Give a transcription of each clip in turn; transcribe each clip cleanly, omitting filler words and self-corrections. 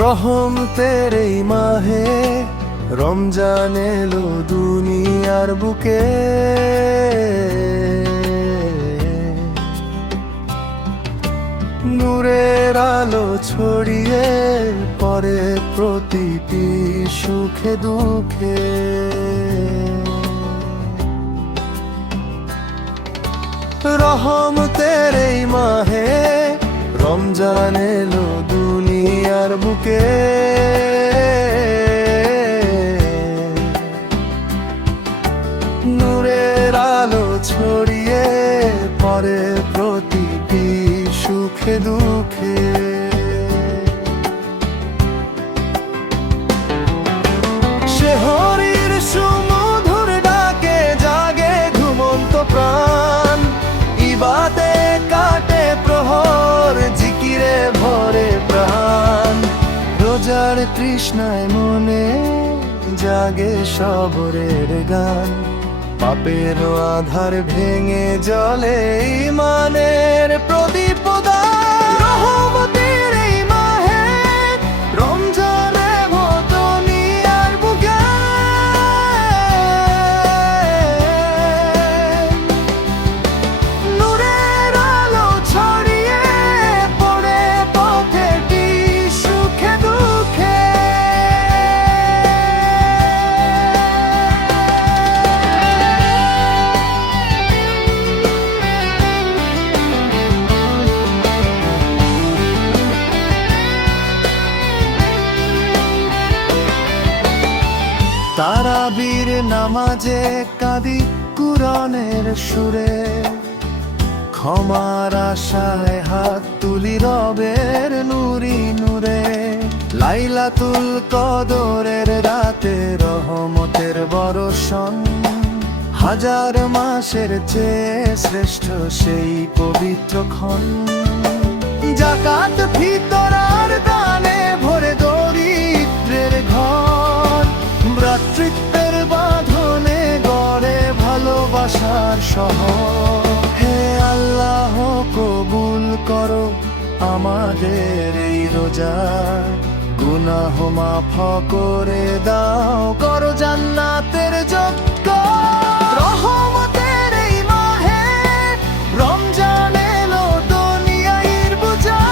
রহম তেরে মাহে রমজান এলো দুনিয়ার বুকে। নূরের আলো ছড়িয়ে পড়ে প্রতিটি সুখে দুঃখে। রহম তেরে মাহে রমজান এলো দুনিয়ার বুকে। নূরের আলো ছড়িয়ে পড়ে প্রতিটি সুখে দুঃখে। শেহরির সুমধুর ডাকে জাগে ঘুমন্ত প্রাণ। ইবাদে কাটে প্রহর, জিকিরে ভরে প্রাণ। রোজার তৃষ্ণায় মনে জাগে সবরের গান। পাপের আধার ভেঙে জ্বলে ঈমানের প্রদীপ দান। রহমতের এই মাহে রমজানে দুনিয়ার বুকে। নূরের আলো ছড়িয়ে পড়ে প্রতিটি সুখে দুঃখে। তারাবির নামাজে কাঁদি কুরআনের সুরে। ক্ষমার আশায় হাত তুলি রবের নূরি নূরে। লাইলাতুল কদরের রাতে রহমতের বর্ষণ। হাজার মাসের চেয়ে শ্রেষ্ঠ সেই পবিত্র ক্ষণ। যাকাত ফিতরার দানে ভরে দরিদ্রের ঘর। ভ্রাতৃত্বের বাঁধনে গড়ে ভালোবাসার শহর। হে আল্লাহ কবুল করো আমাদের এই রোজা। গুনাহ মাফ করে দাও, করো জান্নাতের যোগ্য। রহমতের এই মাহে রমজান এলো দুনিয়ার বুঝা।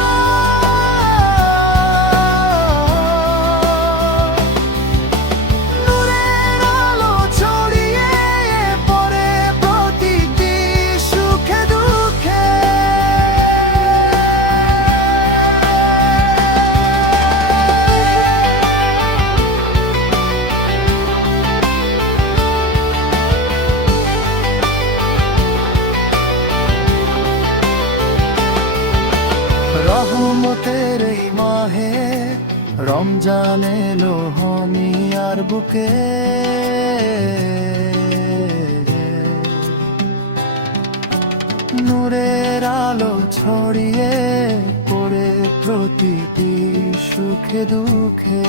নূরের আলো ছড়িয়ে পড়ে প্রতিটি সুখে দুঃখে। রহমতের এই মাহে রমজান এলো দুনিয়ার বুকে। নূরের আলো ছড়িয়ে পড়ে প্রতিটি সুখে দুঃখে।